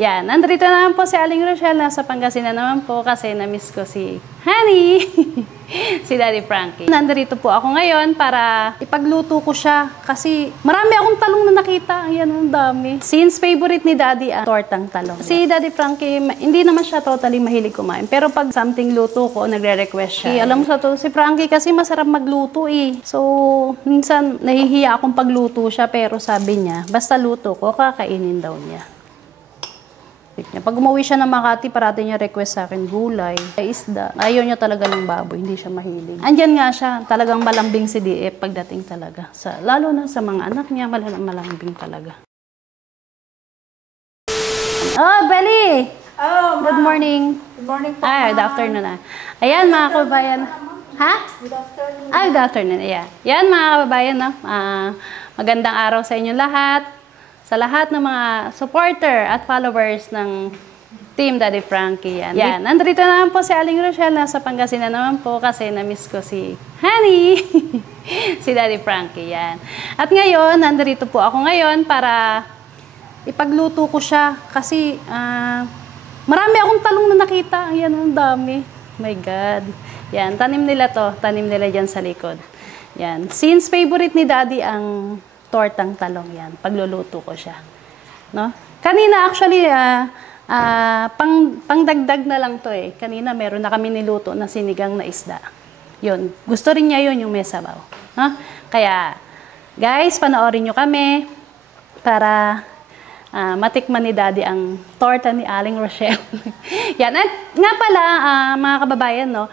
Yan, nandito naman po si Aling Rochelle. Nasa Pangasinan naman po kasi na-miss ko si Honey, si Daddy Frankie. Nandito po ako ngayon para ipagluto ko siya kasi marami akong talong na nakita. Ayan, ang dami. Since favorite ni Daddy ang tortang talong. Si Daddy Frankie, hindi naman siya totally mahilig kumain. Pero pag something luto ko, nagre-request siya. Alam mo sa to, si Frankie kasi masarap magluto eh. So, minsan nahihiya akong pagluto siya pero sabi niya, basta luto ko, kakainin daw niya. Pag umuwi siya ng Makati, parati niya request sa akin gulay, isda. Ayaw niya talaga ng baboy, hindi siya mahilig. Andyan nga siya, talagang malambing si DF pagdating talaga. Lalo na sa mga anak niya, malambing talaga. Oh, Belly! Oh, good morning. Good morning po. Good afternoon na. Ayan, mga kababayan. Ha? Good afternoon. Good afternoon. Yeah. Yan, mga kababayan. No? Magandang araw sa inyo lahat. Sa lahat ng mga supporter at followers ng Team Daddy Frankie. Yan. Nandito naman po si Aling Rochelle. Nasa Pangasinan naman po kasi na-miss ko si Honey, si Daddy Frankie. Yan. At ngayon, nandito po ako ngayon para ipagluto ko siya kasi marami akong talong na nakita. Ayan, ang dami. My God. Yan, tanim nila to. Tanim nila dyan sa likod. Yan. Since favorite ni Daddy ang tortang talong yan. Pagluluto ko siya. No? Kanina actually, pangdagdag na lang to eh. Kanina meron na kami niluto na sinigang na isda. Yun. Gusto rin niya yun yung may sabaw. No? Kaya, guys, panoorin nyo kami para matikman ni Daddy ang torta ni Aling Rochelle. Yan. At nga pala, mga kababayan, no,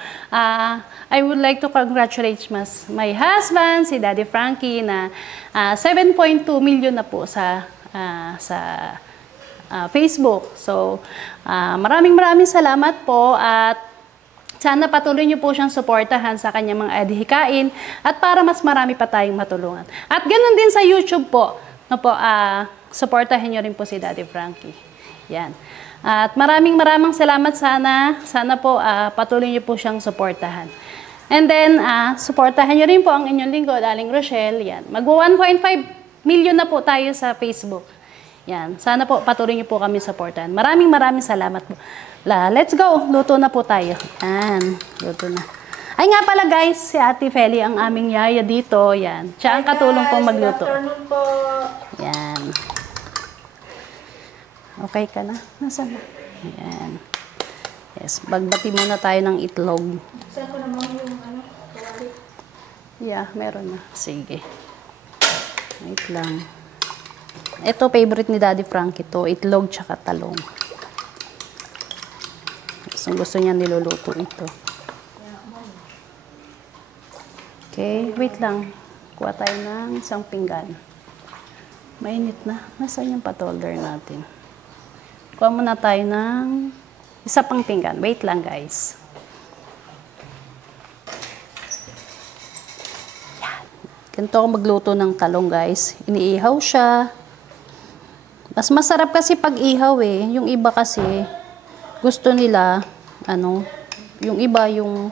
I would like to congratulate my husband, si Daddy Frankie, na 7.2 million na po sa Facebook. So, maraming salamat po at sana patuloy niyo po siyang suportahan sa kanyang mga adhikain at para mas marami pa tayong matulungan. At ganoon din sa YouTube po, no po, suportahin niyo rin po si Daddy Frankie. Yan. At maraming salamat sana po patuloy niyo po siyang suportahan. And then, suportahan niyo rin po ang inyong lingkod, Aling Rochelle. Yan. Mag 1.5 million na po tayo sa Facebook. Yan. Sana po patuloy niyo po kami suportahan. Maraming salamat po. Let's go. Luto na po tayo. Yan. Luto na. Ay nga pala guys, si Ate Feli ang aming yaya dito. Yan. Siya ang katulong kong magluto. Good afternoon po. Yan. Okay ka na? Nasaan na? Yan. Yes. Bagbati muna tayo ng itlog. Saan ko naman yung kawali? Yeah, meron na. Sige. Wait lang. Ito, favorite ni Daddy Frankie to. Itlog tsaka talong. Gusto niya niluluto ito. Okay, wait lang. Kuha tayo ng isang pinggan. Mainit na. Nasaan yung patolder natin? Kuha muna tayo ng isa pang pinggan. Wait lang, guys. Yan. Ganito ako magluto ng talong, guys. Iniihaw siya. Mas masarap kasi pag ihaw eh. Yung iba kasi, gusto nila, yung iba yung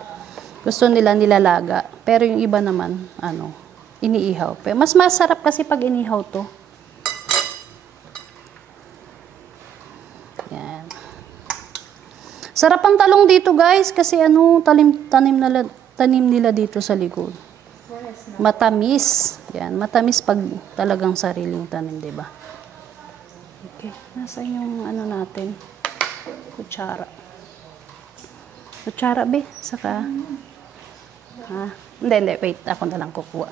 gusto nila nilalaga. Pero yung iba naman, iniihaw. Pero mas masarap kasi pag inihaw to. Yan. Sarap ang talong dito guys kasi tanim nila dito sa likod. Matamis. Yan, matamis pag talagang sariling tanim, 'di ba? Okay, nasa yung natin? Kutsara. Kutsara be, saka hindi, wait, ako na lang kukuha.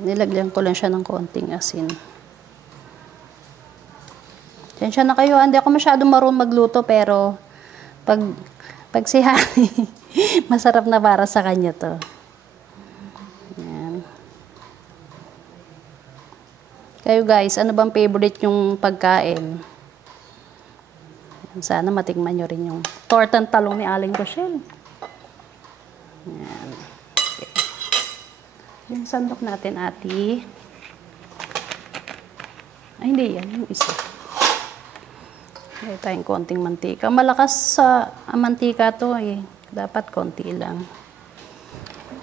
Nilagyan ko lang siya ng konting asin. Tensya na kayo, hindi ako masyadong marunong magluto, pero pag si Honey, masarap na para sa kanya to. Yan. Kayo guys, ano bang favorite yung pagkain? Sana matikman nyo rin yung tortang talong ni Aling Rochelle. Yan. Yung sandok natin, ate. Ay, hindi yan. Yung isa. May tayong konting mantika. Malakas sa mantika to eh. Dapat konti lang.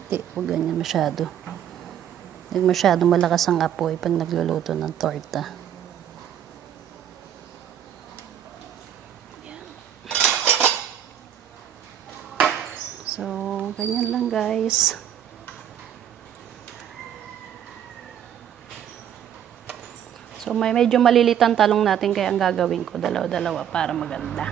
konti. Huwag ganyan masyado. Huwag masyado malakas ang apoy pag nagluluto ng torta. Yan. So, ganyan lang guys. So, may medyo malilitan talong natin kaya ang gagawin ko, dalawa-dalawa para maganda.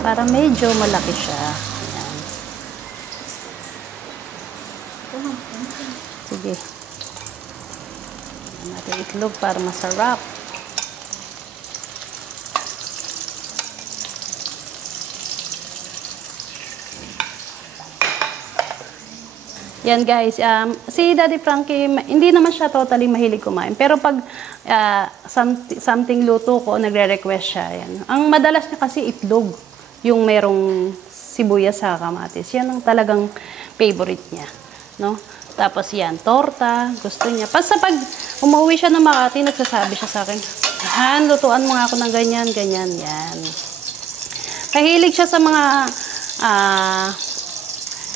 Para medyo malaki siya. Ayan. Sige. Ayan natin itlog para masarap. Yan guys, si Daddy Frankie, hindi naman siya totally mahilig kumain. Pero pag something luto ko, nagre-request siya. Yan. Ang madalas niya kasi itlog, yung merong sibuyas sa kamatis. Yan ang talagang favorite niya. No? Tapos yan, torta, gusto niya. Basta pag umuwi siya ng Makati, nagsasabi siya sa akin, Han, lutuan mo nga ako ng ganyan, ganyan, yan. Kahilig siya sa mga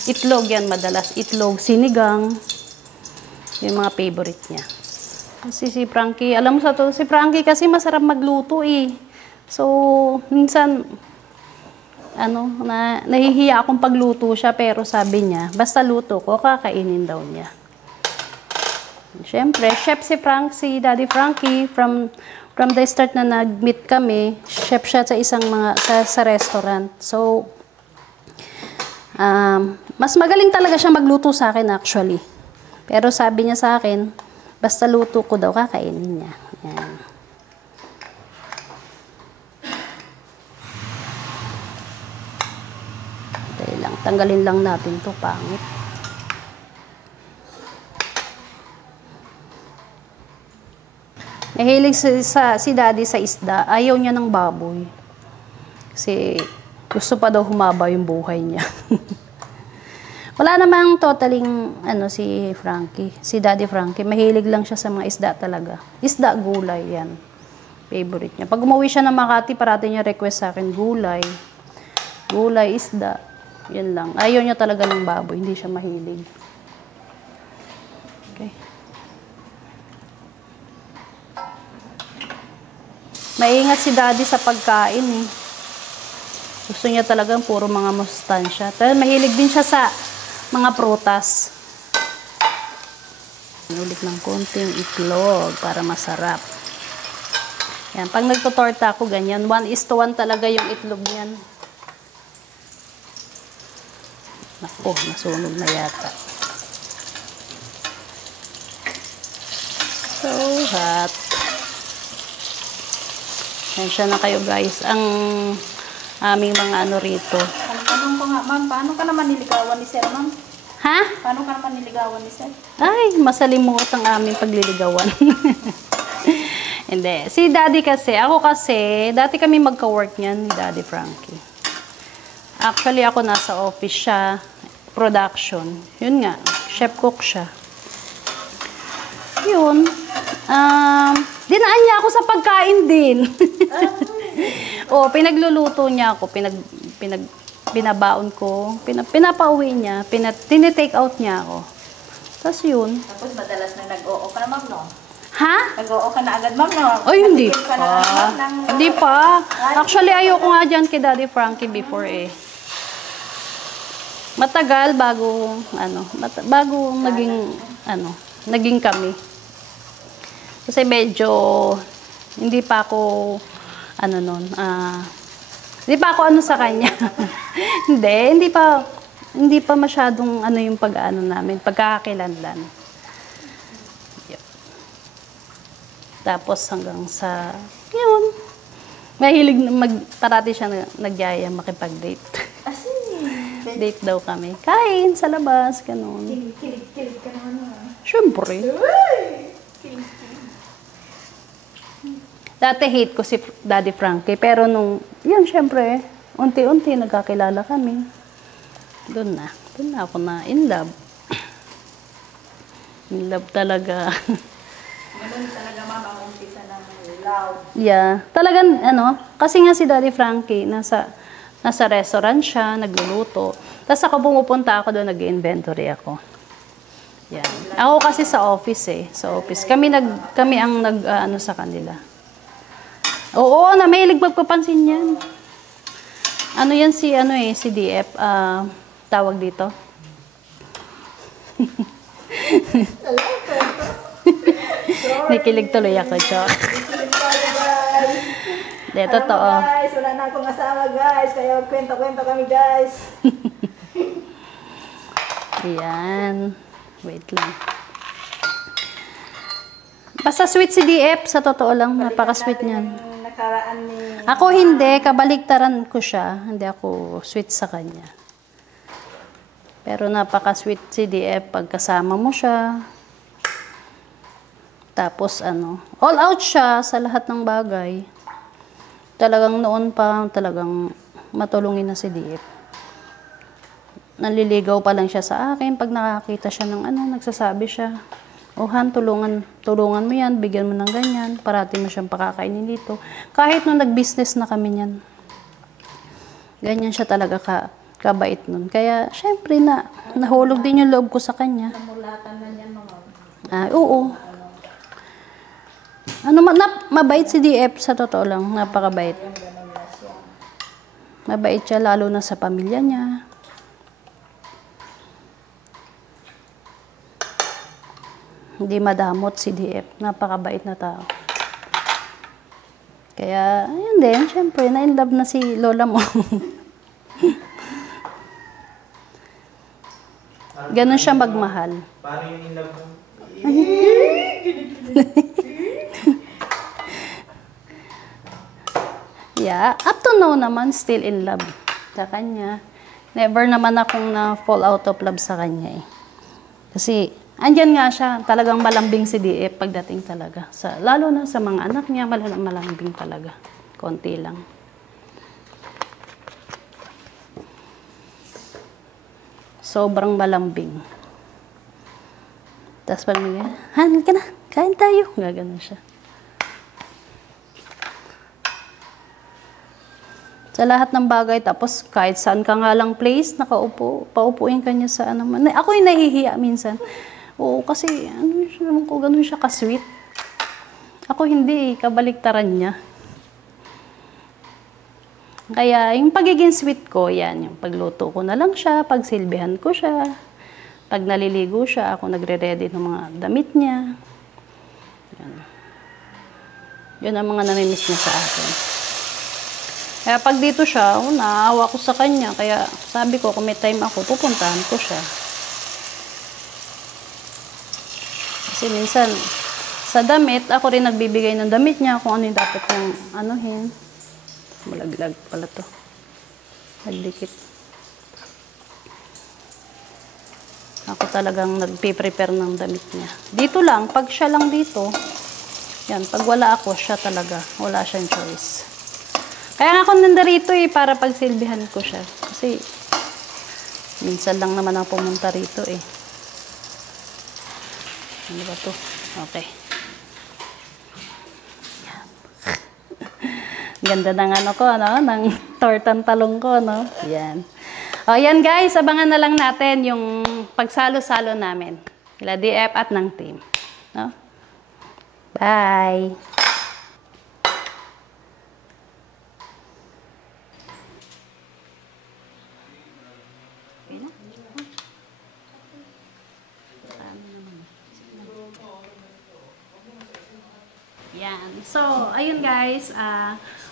itlog yan madalas. Itlog, sinigang. Yung mga favorite niya. Kasi si Frankie, alam mo sa to, si Frankie kasi masarap magluto eh. So, minsan, nahihiya akong pagluto siya, pero sabi niya, basta luto ko, kakainin daw niya. Siyempre, chef si Daddy Frankie, from the start na nag-meet kami, chef siya sa sa restaurant. So, mas magaling talaga siya magluto sa akin actually. Pero sabi niya sa akin, basta luto ko daw, kakainin niya. Yan. Dahil lang, tanggalin lang natin to, pangit. Nahilig si Daddy sa isda, ayaw niya ng baboy. Kasi gusto pa daw humaba yung buhay niya. Wala namang totaling si Frankie, si Daddy Frankie. Mahilig lang siya sa mga isda talaga. Isda, gulay, yan. Favorite niya. Pag umuwi siya ng Makati, parati niya request sa akin, gulay. Gulay, isda. Yan lang. Ayaw niya talaga ng baboy. Hindi siya mahilig. Okay. Maingat si Daddy sa pagkain eh. Gusto niya talagang puro mga mustansya. Pero mahilig din siya sa mga prutas. Ulit ng konting itlog para masarap. Yan. Pag nagtotorta ako, ganyan. 1:1 talaga yung itlog niyan. Naku, nasunog na yata. So hot. Yan siya na kayo guys. Ang aming mga rito. Tanong ko nga, ma'am, paano ka naman niligawan ni Sir, ma'am? Ha? Paano ka naman niligawan ni Sir? Ay, masalimuot ang aming pagliligawan. Hindi. Si Daddy kasi, ako kasi, dati kami magka-work niyan ni Daddy Frankie. Actually, ako nasa office siya, production. Yun nga, chef cook siya. Yun. Dinaan niya ako sa pagkain din. O, pinagluluto niya ako, binabaon ko, pinapauwi niya, tinitake out niya ako. Tapos yun. Tapos madalas na nag-oo ka na, ma'am, no? Ha? Nag-oo ka na agad, ma'am, no? Ay, hindi Nagigil ka pa. na, ma'am, Hindi pa. Actually, ayoko nga dyan kay Daddy Frankie before eh. Matagal bago, naging kami. Kasi medyo, hindi pa ako, hindi pa ako sa kanya. hindi pa masyadong yung namin, pagkakakilanlan. Yun. Tapos hanggang sa, yun, mahilig, parati siya nagyaya makipag-date. Date daw kami. Kain sa labas, ganun. Kilig ka naman. Siyempre. Dati hate ko si Daddy Frankie, pero yun, syempre, unti-unti nagkakilala kami. Doon na ako na in love. In love talaga. Ganun talaga, ma'am, ang umpisa ng love. Yeah. Talagang, kasi nga si Daddy Frankie, Nasa restaurant siya, nagluluto. Tapos ako pumupunta ako doon, nag-inventory ako. Yan. Ako kasi sa office eh. Sa office. Kami ang ano sa kanila. Oo, na may magpapansin yan. Ano yan si DF, tawag dito. Nikilig tuloy ako, Chok. Hindi, totoo. Guys, wala na akong asawa guys, kaya kwento-kwento kami guys. Ayan. Wait lang. Basta sweet si DF, sa totoo lang, napaka-sweet niyan. Nakaraan ni... Ako hindi, kabaligtaran ko siya. Hindi ako sweet sa kanya. Pero napaka-sweet si DF pag kasama mo siya. Tapos all out siya sa lahat ng bagay. Talagang noon pa, talagang matulungin na si DF. Naliligaw pa lang siya sa akin. Pag nakakita siya ng nagsasabi siya, "Oh Han, tulungan mo yan, bigyan mo ng ganyan, parati mo siyang pakakainin dito." Kahit nung nag-business na kami niyan. Ganyan siya talaga kabait nun. Kaya, syempre nahulog din yung loob ko sa kanya. Namulatan na niyan mga... Oo. Mabait si DF, sa totoo lang, napakabait. Mabait siya, lalo na sa pamilya niya. Hindi madamot si DF. Napakabait na tao. Kaya, ayun din, syempre, na-inlove na si lola mo. Ganon siya magmahal. Parang yung inlove mo. Yeah, up to now naman, still in love sa kanya. Never naman akong na-fall out of love sa kanya eh. Kasi, andyan nga siya, talagang malambing si DF pagdating talaga. Lalo na sa mga anak niya, malambing talaga. Konti lang. Sobrang malambing. Tapos parang, "Han, ka na, kain tayo." Gaganon siya. Sa lahat ng bagay, tapos kahit saan ka nga lang place, nakaupo, paupuin ka niya sa man. Ako yung nahihiya minsan. Oo, kasi ganun siya ka-sweet. Ako hindi, kabaliktaran niya. Kaya yung pagiging sweet ko, yan, yung pagluto ko na lang siya, pagsilbihan ko siya, pag naliligo siya, ako nagre-ready ng mga damit niya. Yan. Yun ang mga namimiss niya sa akin. Kaya pag dito siya, naawa ko sa kanya. Kaya sabi ko, kung may time ako, pupuntahan ko siya. Kasi minsan, sa damit, ako rin nagbibigay ng damit niya kung ano yung dapat niyang anuhin. Malaglag pala to. Nagdikit. Ako talagang nagpiprepare ng damit niya. Dito lang, pag siya lang dito, yan, pag wala ako, siya talaga. Wala siyang choice. Kaya nga ako nandarito para pagsilbihan ko siya. Kasi, minsan lang naman ako pumunta rito eh. Ano ba to? Okay. Ganda ng ng tortang talong ko, no? Yan. O, yan guys, abangan na lang natin yung pagsalo-salo namin. Kila DF at ng team. No? Bye! Yan. So, ayun guys,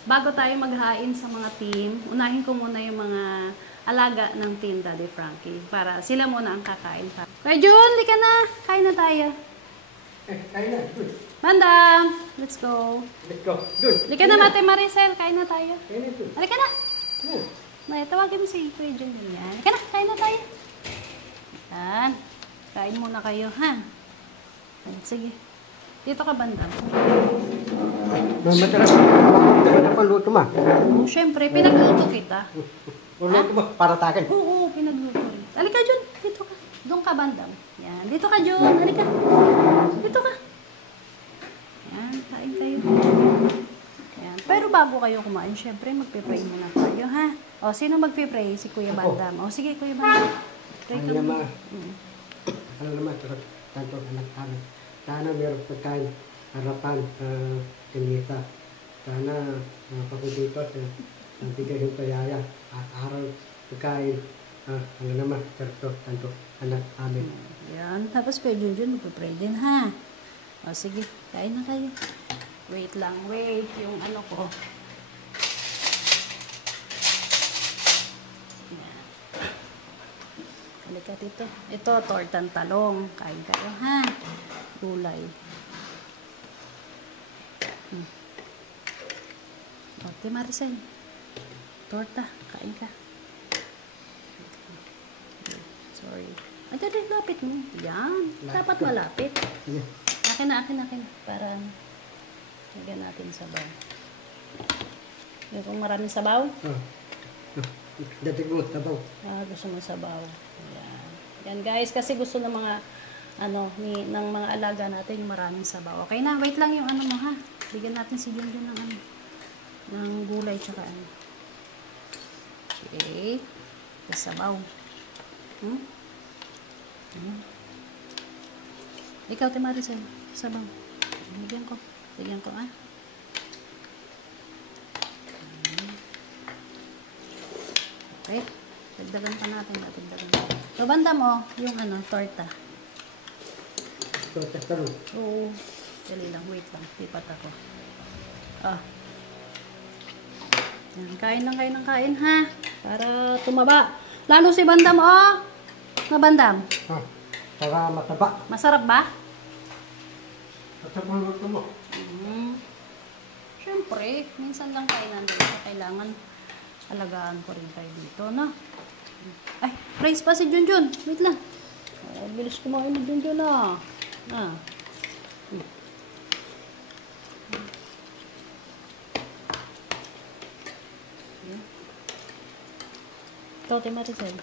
bago tayo maghain sa mga team, unahin ko muna yung mga alaga ng team Daddy Frankie para sila muna ang kakain pa. Kuya Jun, lika na! Kain na tayo. Kain na. Good. Bandam! Let's go. Let's go. Good. Lika na, Mate Maricel. Kain na tayo. Kain na. Good. Halika na! Good. May, tawagin mo si Kuya Jun. Yan. Halika na, kain na tayo. Yan. Kain muna kayo, ha? Sige. Dito ka, Bandam. Masarap pang luto ma. Oh, syempre, pinagluto kita. Luto mo, para takin. Oo, pinagluto rin. Halika, Jun. Dito ka. Doon ka, Bandam. Yan. Dito ka, Jun. Halika. Dito ka. Yan. Kain kayo. Yan. Pero bago kayo kumain, syempre, magpe-pray muna tayo, ha? O, sino magpipray? Si Kuya Ako. Bandam. O, sige, Kuya Bandam. Pray Ano ka naman, Mm. ano naman, tanto anak namin. Sana meron pagkain, harapan, kinita. Sana pagkudito sa bigay yung payaya. At araw, pagkain, ano naman, tanto anak namin. Yan. Tapos Kuya Junjun, magpipray din, ha? O, sige. Kain na kayo. Wait lang. Wait. Yung ano ko. Yan. Halika dito. Ito, tortang talong. Kain kayo, ha? Gulay. O, Ate Maricel. Torta. Kain ka. Sorry. Ay, dali, lapit mo. Yan. Dapat malapit. Sige. Akin na. Para lagyan natin sabaw. Yung kung maraming sabaw, Dating mo, tabaw. gusto mo sabaw. Yan. Yan guys, kasi gusto ng mga ng mga alaga natin yung maraming sabaw. Okay na, wait lang yung ano mo ha. Bigyan natin si Junjun ng ng gulay tsaka ano. Okay. Tapos sabaw. Ikaw, Timaricel, sabaw. Bigyan ko ah. Okay. Dagdagan pa natin. So, banda mo, yung torta. Torta talong. Oo. Dali lang, wait lang. Lipat ako. Yan, kain lang kayo ng kain, ha? Para tumaba. Lalo si Bandam, Na Bandam. Para mataba. Masarap ba? Mataba ang luto mo. Siyempre, minsan lang kainan dito. Kailangan alagaan ko rin kayo dito, no? Ay, rice pa si Junjun. Wait lang. Bilis kumain ni Junjun, Ikaw, Timaricel.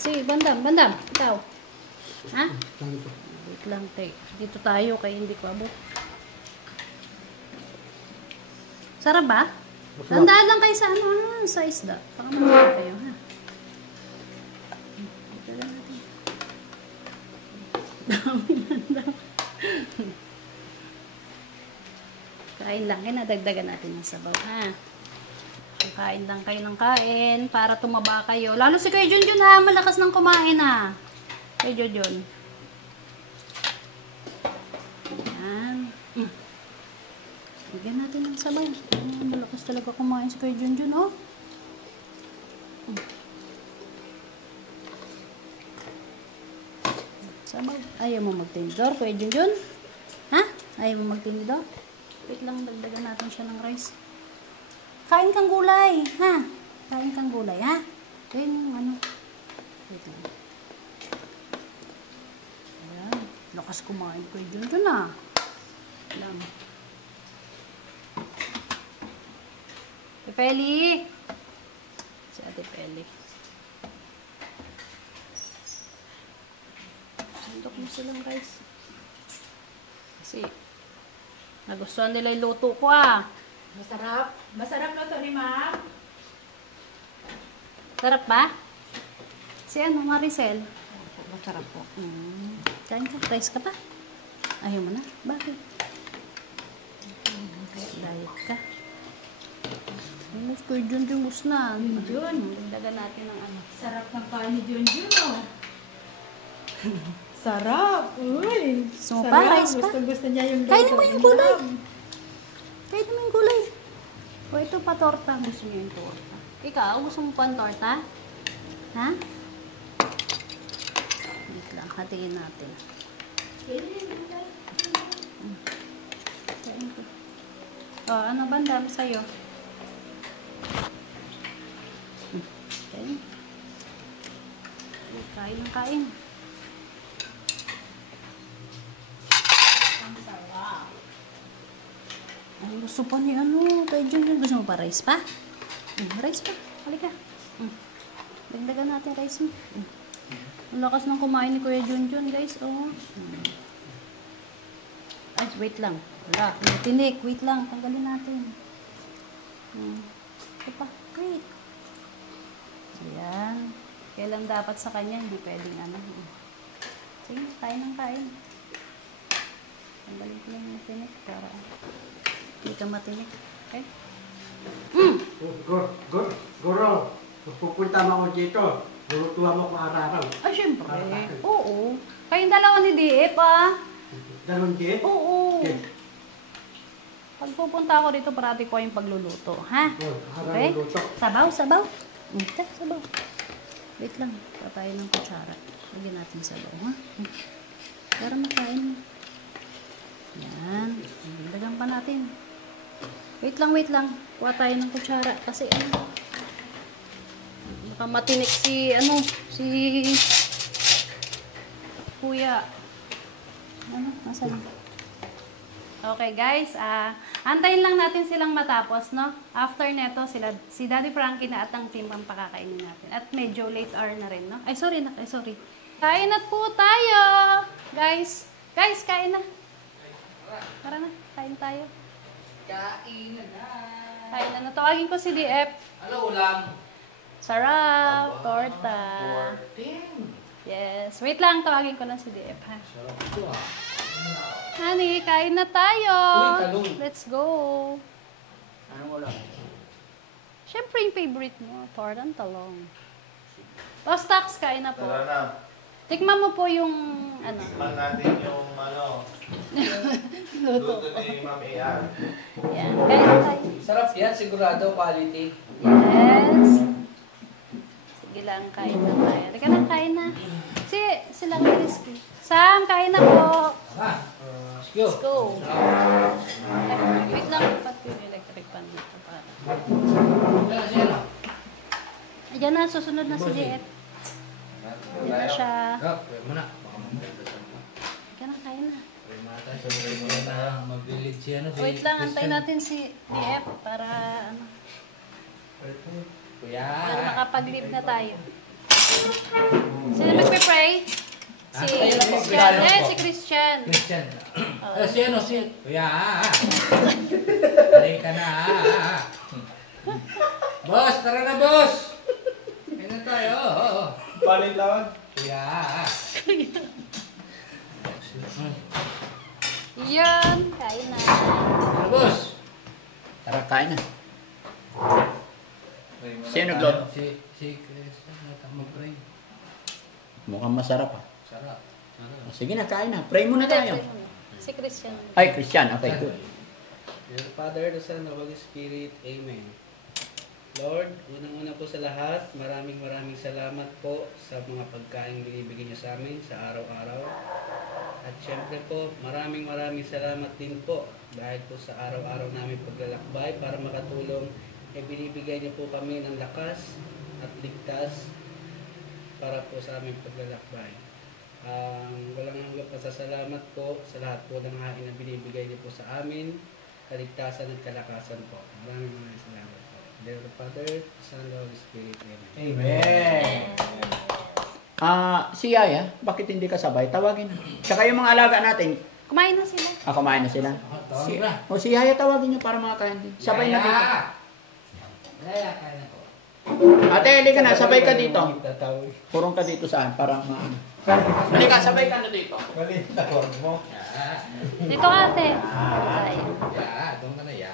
Sige, Bandam. Ikaw. Ha? Tanto. Wait lang, te. Dito tayo kaya hindi ko abot. Sarap ba? Tandaan lang kayo sa sa isda. Baka mamaya kayo, ha? Ito lang natin. Dami Bandam. Kain lang. Nadagdagan natin ng sabaw, ha? Kain lang kayo ng kain para tumaba kayo. Lalo si Kuya Junjun, ha? Malakas ng kumain, ha? Kuya Junjun. Yan. Bigyan natin ng sabaw. Malakas talaga kumain si Kuya Junjun, Sabaw. Ayaw mo magtinidor, Kuya Junjun? Ha? Ayaw mo magtinidor? Wait lang, dagdagan natin siya ng rice. Kain kang gulay, ha? Kain kang gulay, ha? Kain yung Wait lang. Ayan. Lakas kumain ko yun dun, Lang. Ate Feli! Si Ate Feli. Sandok mo silang rice. Kasi, nagustuhan nila yung luto ko, Masarap. Masarap na to ni Ma'am. Sarap ba? Si Maricel? Masarap po. Kain ka? Rice ka pa? Ayaw mo na? Bakit? Diet ka? Mas ko yun gusto na. Dagan natin ng Sarap ng kain ni Junjun, Sarap. Uy. So, pa, rice pa? Gusto niya yung Kainin mo yung gulay. Kainin mo yung gulay. O, ito pa torta. Gusto niyo yung torta. Ikaw, gusto mo pa ang torta? Ha? Wait lang, hatiin natin. Kain ko. O, ano ba ang dami sa'yo? Kain. Kain ng kain. Ang gusto pa ni kay Junjun. Gusto mo pa rice pa? Rice pa. Halika. Dagdagan natin rice mo. Ang lakas ng kumain ni Kuya Junjun, guys. Ay, wait lang. Wala. Tinik. Wait lang. Tanggalin natin. Ito pa. Wait. Ayan. Kailan dapat sa kanya, hindi pwedeng ano. Sige, kain ng kain. Tanggalin ko lang yung tinik para hindi ka matinik. Okay? Guro, pupunta mo ako dito. Lutuan mo ko araw-araw. Ay, syempre. Oo. Kayong dalawa ni Diep, ah. Dalawang di? Oo. Okay. Pag pupunta ako dito, parati ko yung pagluluto, ha? Okay? Luto. Sabaw, sabaw. Ito, sabaw. Wait lang. Patay ng kutsara. Lagyan natin sabaw, ha? Para makain. Yan. Dagan pa natin. Wait lang. Kuha tayo ng kutsara. Kasi ano, baka matinik si Kuya. Ano? Nasaan? Okay guys, antayin lang natin silang matapos, no? After neto, si Daddy Frankie na at ang team ang pakakainin natin. At medyo late hour na rin, no? Ay, sorry. Kain na po tayo! Guys, kain na. Tara na, kain tayo. Kain na. Kain na. Tawagin ko si DF. Ano ulam? Sarap, torta. 14. Yes. Wait lang, tawagin ko na si DF, ha? Sarap ito ah. Honey, kain na tayo. Uy, talong. Let's go. Anong ulam? Siyempre yung favorite mo, tortang talong. Tax, kain na po. Tara na. Tikman mo po yung ano. Tikman natin yung luto ni Ma'am Ian. Yan, kain na tayo. Sarap yan, sigurado quality. Yes. Sige lang, kain na tayo. Teka na, kain na. Sila crispy. Sam, kain na po. Let's go. Let's go. Wait lang, pat yung electric pan dito para. Ayan na, susunod na si Jet. Ayan na siya. Pwede mo na. Baka magdadasan pa. Teka na, kain na. Pwede mo natin. Pwede mo na mag-village si ano. Wait lang, antayin natin si DF para ano. Kuya. Para makapag-leave na tayo. Sino magpe-pray? Si Christian. Si Christian. Christian. Si ano, si... Kuya. Halika na. Boss, tara na boss. Kaya na tayo. Paling lawan. Kuya. Yan, kain na. Tara boss. Tara, kain na. Sino nagluto? Si Christian. Mag-pray. Mukhang masarap ah. Sarap. Sige na, kain na. Pray muna tayo. Si Christian. Ay, Christian. Okay, good. The Father, the Son, the Holy Spirit. Amen. Lord, unang-una po sa lahat, maraming salamat po sa mga pagkain binibigyan niyo sa amin sa araw-araw. At syempre po, maraming salamat din po dahil po sa araw-araw namin paglalakbay para makatulong, binibigay niyo po kami ng lakas at ligtas para po sa aming paglalakbay. Walang hanggang pasasalamat po sa lahat po ng hain na binibigay niyo po sa amin, kaligtasan at kalakasan po. Maraming salamat po. Dear Father, Son, and Holy Spirit. Amen. Si Yaya, bakit hindi ka sabay? Tawagin. Tsaka yung mga alaga natin. Kumain na sila. Kumain na sila. Tawagin na. Si Yaya, tawagin nyo para makakain din. Sabay na dito. Yaya, kaya na po. Ate, halika na. Sabay ka dito. Tatawag. Purong ka dito saan? Para maano. Halika, sabay ka na dito. Mali na mo. Dito ka, ate. Tayo. Ya, doon ka na ya.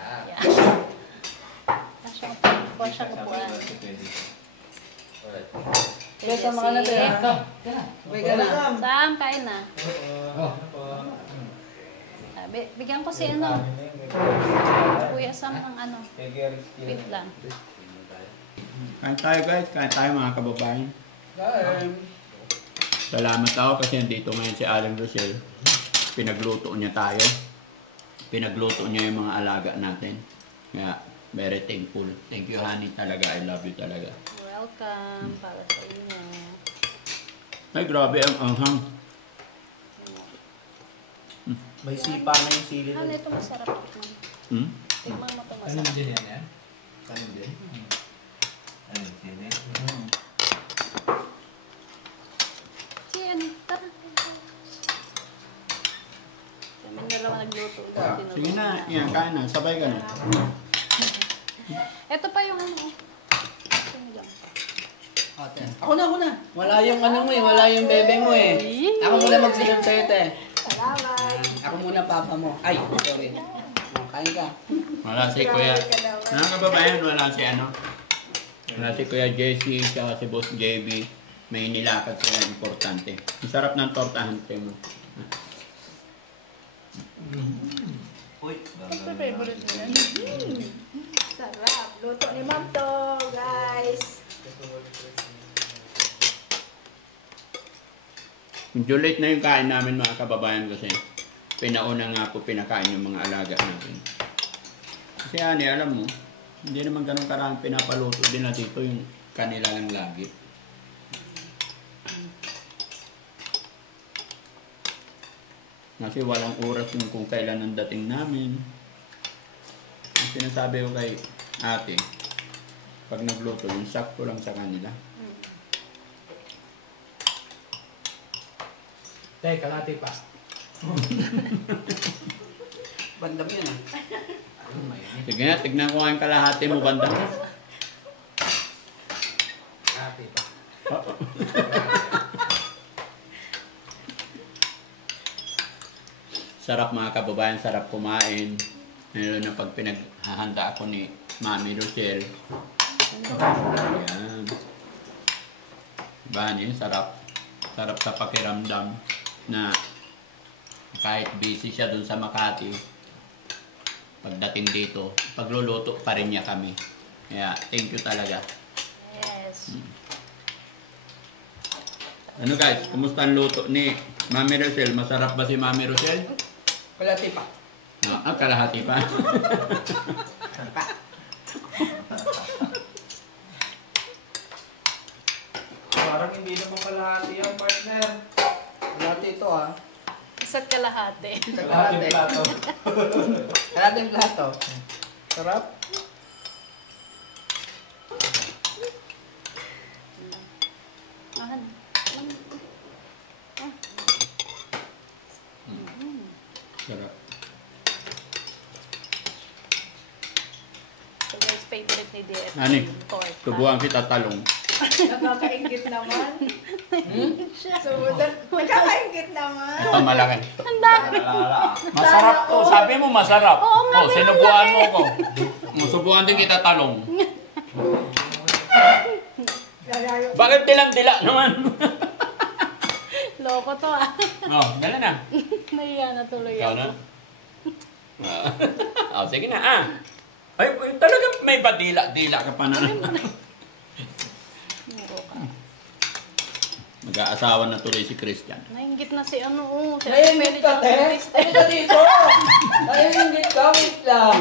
Kasya ko po. Kaya sa mga natin. Ito. Okay ka na. Sam, kain na. Oh. Bigyan ko si ano. Kuya Sam ng ano. Wait lang. Kain tayo guys. Kain tayo mga kababayan. Salamat ako kasi nandito ngayon si Aling Rochelle. Pinagluto niya tayo. Pinagluto niya yung mga alaga natin. Kaya, very thankful. Thank you, honey, talaga. I love you talaga. Welcome para sa inyo. Ay, grabe ang anghang. May sipa na yung sili Ano ito masarap tikman. Hmm? Tikman mo ito Ano masarap. din yan? Kanin din. Ano din? Si ano, tara. Kami dalawa nagluto. Sige na, yan, kain na. Sabay ka na. Ito pa yung ano. Sinigang. Ako na. Wala yung ano mo eh, wala yung bebe mo eh. Ako muna magsilip sa'yo, te. Salamat. Ako muna papa mo. Ay, sorry. Oh, kain ka. Wala si Kuya. Mga kababayan, wala si ano. Wala si Kuya Jesse, tsaka si Boss JB. May nilakad sila, importante. Ang sarap ng tortahan mo. Uy, Sarap. Luto ni Ma'am to, guys. Medyo late na yung kain namin mga kababayan kasi pinauna nga po pinakain yung mga alaga natin. Kasi ani, alam mo, hindi naman ganun karami pinapaluto din na dito yung kanila lang lagi. Kasi walang oras yung kung kailan ang dating namin. Ang sinasabi ko kay ate, pag nagluto, yung sakto lang sa kanila. Tay, kalati pa. Bandam yun ah. Sige nga, tignan ko nga yung kalahati mo, banda. Kalati pa. Sarap mga kababayan, sarap kumain. Lalo na pag pinaghahanda ako ni Mami Rochelle. Ayan. Diba niyo, sarap. Sarap sa pakiramdam na kahit busy siya dun sa Makati, pagdating dito, pagluluto pa rin niya kami. Kaya, thank you talaga. Yes. Ano guys, kumusta ang luto ni Mami Rochelle? Masarap ba si Mami Rochelle? Kalati pa. Kalahati pa. parang hindi naman kalahati yung partner. Kalati ito ah. Isa't kalahati. Kalahati plato. Kalati yung plato. Sarap. Sarap. So guys, favorite ni DF. Ani, Torta. tubuhan kita talong. Nakakaingit naman. So, nakakaingit naman. Ito malaki. Ang dami. Masarap to. Sabi mo masarap. Oo nga, Oh, sinubuhan mo ko. Subuhan din kita talong. Bakit dilang-dila naman? Loko to ah. Oh, gala na. Nahiya na tuloy Ikaw ako. na? Oh, sige na ah. Ay, talagang may badila-dila ka pa na. Mag-aasawa na tuloy si Christian. Nainggit na si ano oh. Si Naiingit ka, te? Ano ka dito? Naiingit ka? Wait lang.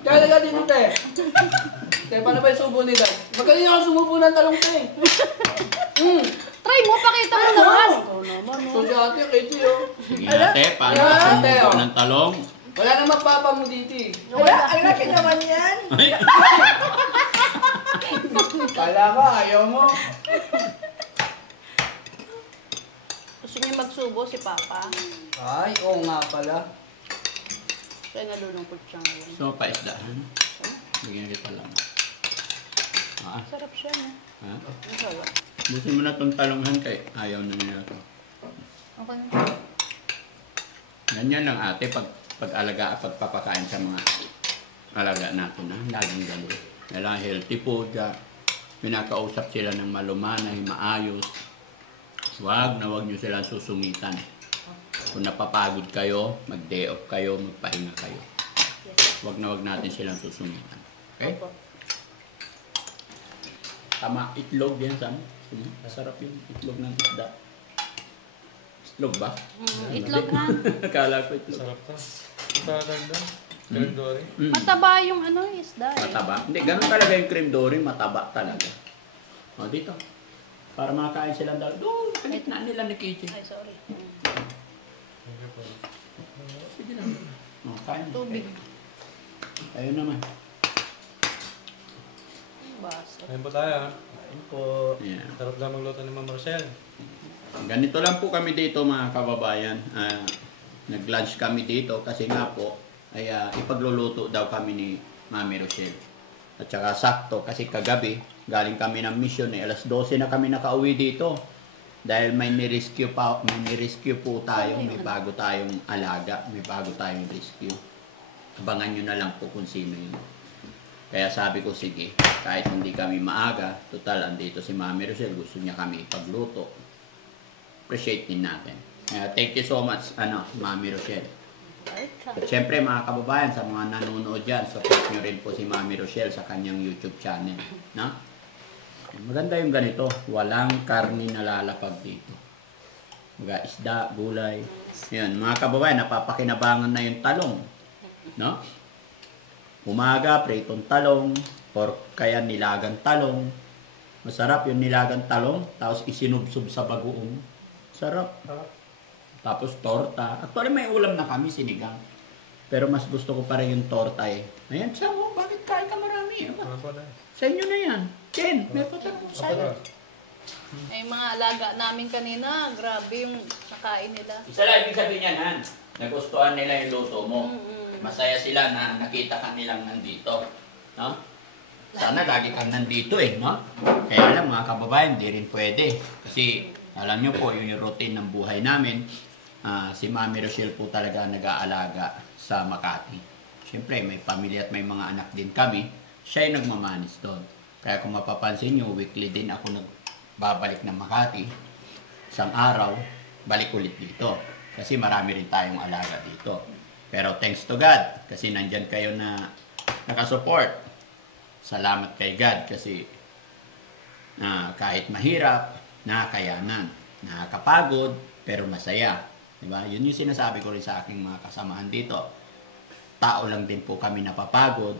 Kaya ka dito, te. Te, paano ba yung subo nila? Magaling ako sumubo ng talong, te. Try mo, pakita mo naman. Ikaw naman So, oh. si ate, kayo tiyo. Sige ate, paano Wala, ka ate, sumubo oh. ng talong? Wala nang magpapa mo dito eh. Wala, ang laki naman yan. Kala ka, ayaw mo. Gusto niya magsubo si Papa. Ay, oo nga pala. Kaya nalulungkot siya ngayon. So, paisdahan. Bigyan kita lang. Ah, Sarap siya no? ha? Ang sarap. Busin mo na itong talonghan kay ayaw na nila ito. Okay. Ganyan lang ate, pag-alaga at pagpapakain sa mga alaga natin. Ha? Laging gano'n. Kailangan healthy food. Pinakausap sila ng malumanay, maayos. Huwag nyo silang susungitan. Kung napapagod kayo, mag-day off kayo, magpahinga kayo. Huwag natin silang susungitan. Okay? Opo. Tama, itlog yan, Sam. Masarap yung itlog ng isda. Itlog ba? Itlog ha. Akala ko itlog. Sarap to. Sarap doon. Cream dory. Mataba yung ano isda eh. Mataba. Hindi, ganun talaga yung cream dory, mataba talaga. O, dito. Para makakain silang dalawa. Doon, kanitnaan nila ni kitchen. Ay, sorry. Sige lang. O, kain. Tubig. Ayun naman. Basta. Ayun po tayo. Ayun po. Yeah. Sarap lang magluto ni Ma'am Rochelle. Ganito lang po kami dito mga kababayan. Nag-lunch kami dito kasi nga po ay ipagluluto daw kami ni Mami Rochelle. At saka sakto kasi kagabi galing kami ng mission eh. Alas 12 na kami nakauwi dito. Dahil may ni-rescue po tayo, may bago tayong alaga, may bago tayong rescue. Abangan nyo na lang po kung sino yun. Kaya sabi ko, sige, kahit hindi kami maaga, total, andito si Mami Rochelle, gusto niya kami ipagluto. Appreciate din natin. Thank you so much, Mami Rochelle. At syempre, mga kababayan, sa mga nanonood dyan, support nyo rin po si Mami Rochelle sa kanyang YouTube channel. No? Maganda yung ganito, walang karni na lalapag dito. Mga isda, gulay. Yan, mga kababayan, napapakinabangan na yung talong. No? Umaga, pritong talong, or kaya nilagang talong. Masarap yung nilagang talong, tapos isinubsob sa bagoong. Sarap. Tapos torta. Actually, may ulam na kami, sinigang. Pero mas gusto ko pa rin yung torta eh. Ayan, Samo, bakit kain ka marami? Sa inyo na yan. Ken, may patanong sa'yo. Ay, mga alaga namin kanina, grabe yung nakain nila. Isa lang ibig sabihin yan, Han. Nagustuhan nila yung luto mo. Masaya sila na nakita ka nilang nandito. No? Sana lagi kang nandito eh, no? Kaya lang mga kababayan, di rin pwede. Kasi alam nyo po, yung routine ng buhay namin, si Mami Rochelle po talaga nag-aalaga sa Makati. Siyempre, may pamilya at may mga anak din kami. Siya yung nagmamanis doon. Kaya kung mapapansin nyo, weekly din ako nagbabalik ng Makati. Isang araw, balik ulit dito. Kasi marami rin tayong alaga dito. Pero thanks to God, kasi nandyan kayo na nakasupport. Salamat kay God kasi kahit mahirap, nakakayanan. Nakakapagod, pero masaya. Diba? Yun yung sinasabi ko rin sa aking mga kasamahan dito. Tao lang din po kami napapagod,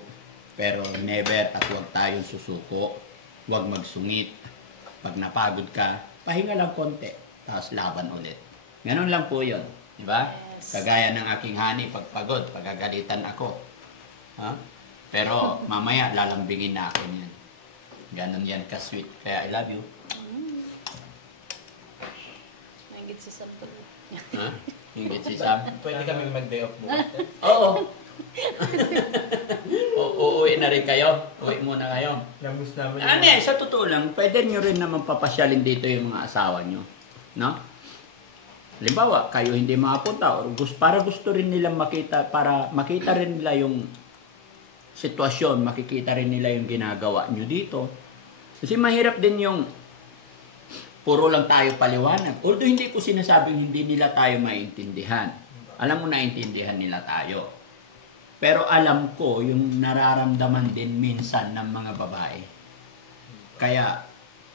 pero never at huwag tayong susuko. Huwag magsungit. Pag napagod ka, pahinga lang konti, tapos laban ulit. Ganun lang po yun. Diba? Yes. Kagaya ng aking honey, pagpagod, pagagalitan ako. Ha? Pero mamaya lalambingin na ako niyan. Ganun yan ka-sweet. Kaya I love you. Mahigit si Sam po. Ha? Hingit si Sam. Pwede kami mag-day off mo. Oo. Uuwi na rin kayo. Uwi muna kayo. Nabus namin. Sa totoo lang, pwede nyo rin naman papasyalin dito yung mga asawa nyo. No? Halimbawa, kayo hindi makapunta or para gusto rin nilang makita, para makita rin nila yung sitwasyon, makikita rin nila yung ginagawa nyo dito. Kasi mahirap din yung puro lang tayo paliwanag. Although hindi ko sinasabing hindi nila tayo maintindihan. Alam mo, naintindihan nila tayo. Pero alam ko yung nararamdaman din minsan ng mga babae. Kaya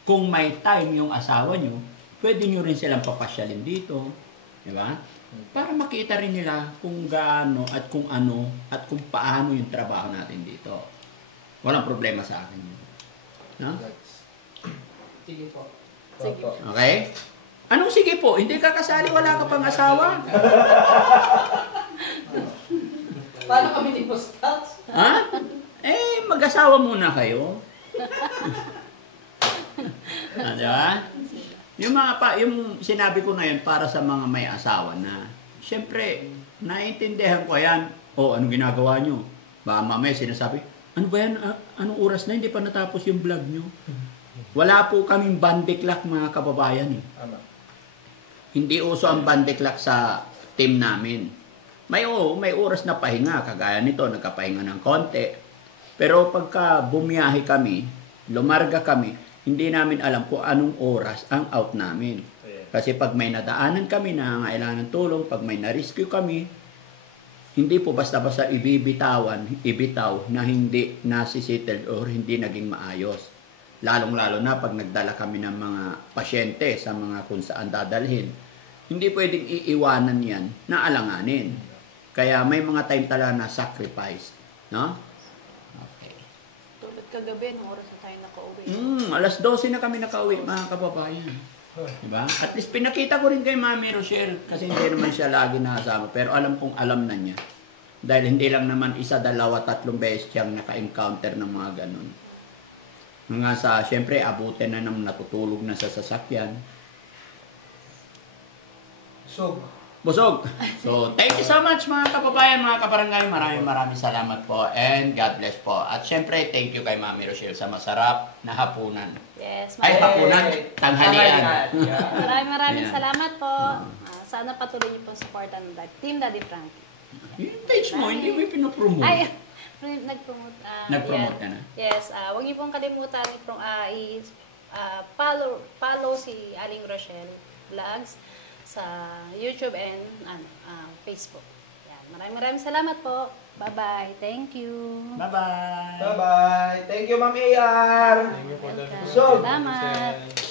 kung may time yung asawa nyo, pwede nyo rin silang papasyalin dito. Di ba? Para makita rin nila kung gaano at kung ano at kung paano yung trabaho natin dito. Walang problema sa akin yun. No? Sige po. Sige. Okay? Anong sige po? Hindi ka kasali, wala ka pang asawa? Paano kami ni Postats? Ha? Mag-asawa muna kayo. Diba? Yung sinabi ko ngayon para sa mga may asawa na, syempre, naiintindihan ko yan. Anong ginagawa nyo? Baka mamaya sinasabi, ano ba yan? Anong oras na? Hindi pa natapos yung vlog nyo. Wala po kaming bandiklak mga kababayan. Hindi uso ang bandiklak sa team namin. May oras na pahinga, kagaya nito, nagkapahinga ng konti. Pero pagka bumiyahe kami, lumarga kami, hindi namin alam kung anong oras ang out namin. Kasi pag may nadaanan kami na nangailangan ng tulong, pag may na-rescue kami, hindi po basta-basta ibitaw na hindi nasisettled or hindi naging maayos. Lalong-lalo na pag nagdala kami ng mga pasyente sa mga kung saan dadalhin, hindi pwedeng iiwanan yan na alanganin. Kaya may mga time talaga na sacrifice. No? Okay. Tulad kagabi, nung oras na tayo nakauwi. Alas 12 na kami nakauwi, mga kababayan. Diba? At least pinakita ko rin kay Mami Rochelle kasi hindi naman siya lagi nakasama. Pero alam kong alam na niya. Dahil hindi lang naman isa, dalawa, 3 beses siyang naka-encounter ng mga ganun. Mga sa, syempre, abutin na naman natutulog na sa sasakyan. So, Busog. So, thank you so much mga kababayan, mga kabarangay. Maraming salamat po and God bless po. At syempre, thank you kay Mami Rochelle sa masarap na hapunan. Yes, Ay, hapunan. Tanghalian. maraming Ayan. salamat po. Sana patuloy niyo pong supportan ng Team Daddy Frankie. Yung page mo, hindi mo yung pinopromote. Ay, nag-promote. Nag-promote ka na? Yes, huwag niyo pong kalimutan follow si Aling Rochelle Vlogs sa YouTube and Facebook. Yan. Maraming salamat po. Bye-bye. Thank you. Bye-bye. Bye-bye. Thank you, Ma'am AR. Welcome. Busog. Salamat.